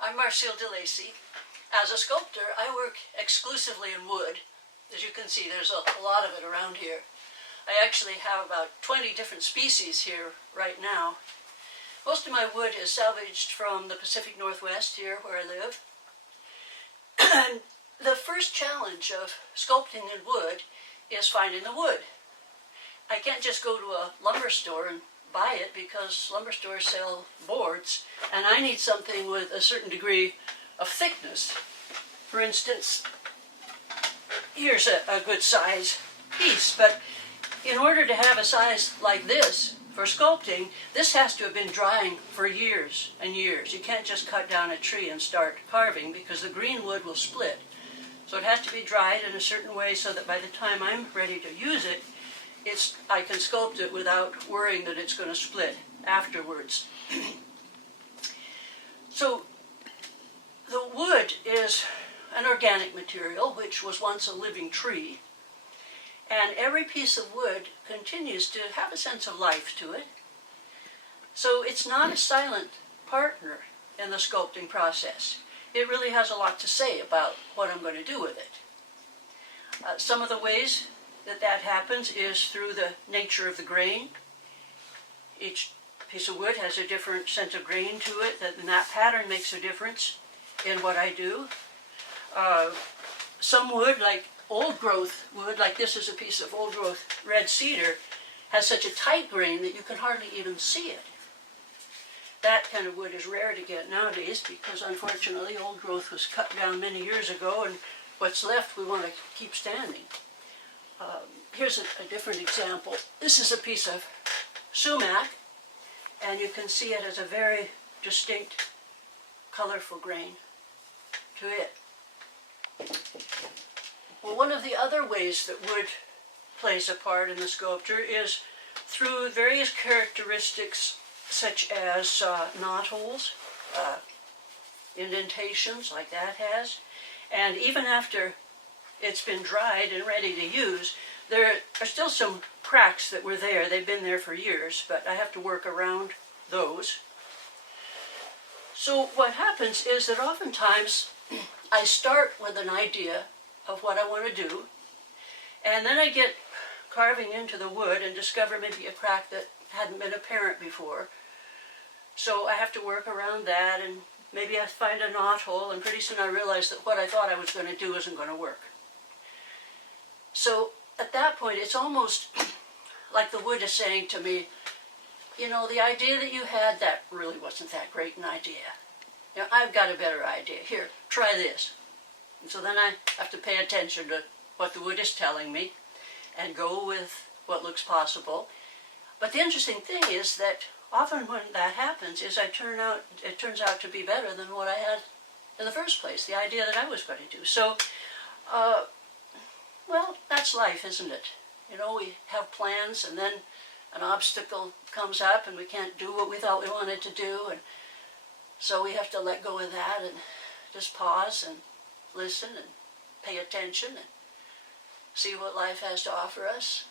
I'm DeLacy. As a sculptor, I work exclusively in wood. As you can see, there's a lot of it around here. I actually have about 20 different species here right now. Most of my wood is salvaged from the Pacific Northwest here where I live. And the first challenge of sculpting in wood is finding the wood. I can't just go to a lumber store and buy it because lumber stores sell boards, and I need something with a certain degree of thickness. For instance, here's a good size piece, but in order to have a size like this for sculpting, this has to have been drying for years and years. You can't just cut down a tree and start carving because the green wood will split. So it has to be dried in a certain way so that by the time I'm ready to use it, I can sculpt it without worrying that it's going to split afterwards. So the wood is an organic material which was once a living tree, and every piece of wood continues to have a sense of life to it. So it's not a silent partner in the sculpting process. It really has a lot to say about what I'm going to do with it. Some of the ways that happens is through the nature of the grain. Each piece of wood has a different sense of grain to it, and that pattern makes a difference in what I do. Some wood, like old growth wood, like this is a piece of old growth red cedar, has such a tight grain that you can hardly even see it. That kind of wood is rare to get nowadays because unfortunately old growth was cut down many years ago, and what's left we want to keep standing. Here's a different example. This is a piece of sumac, and you can see it has a very distinct, colorful grain to it. Well, one of the other ways that wood plays a part in the sculpture is through various characteristics such as knot holes, indentations like that has, and even after it's been dried and ready to use, there are still some cracks that were there. They've been there for years, but I have to work around those. So what happens is that oftentimes I start with an idea of what I want to do, and then I get carving into the wood and discover maybe a crack that hadn't been apparent before. So I have to work around that, and maybe I find a knot hole, and pretty soon I realize that what I thought I was going to do isn't going to work. So at that point, it's almost like the wood is saying to me, you know, the idea that you had, that really wasn't that great an idea. You know, I've got a better idea. Here, try this. And so then I have to pay attention to what the wood is telling me and go with what looks possible. But the interesting thing is that often when that happens is it turns out to be better than what I had in the first place, the idea that I was going to do. So, well, that's life, isn't it? You know, we have plans, and then an obstacle comes up and we can't do what we thought we wanted to do, and so we have to let go of that and just pause and listen and pay attention and see what life has to offer us.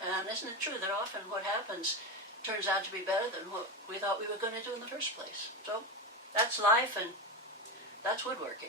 And isn't it true that often what happens turns out to be better than what we thought we were going to do in the first place? So that's life, and that's woodworking.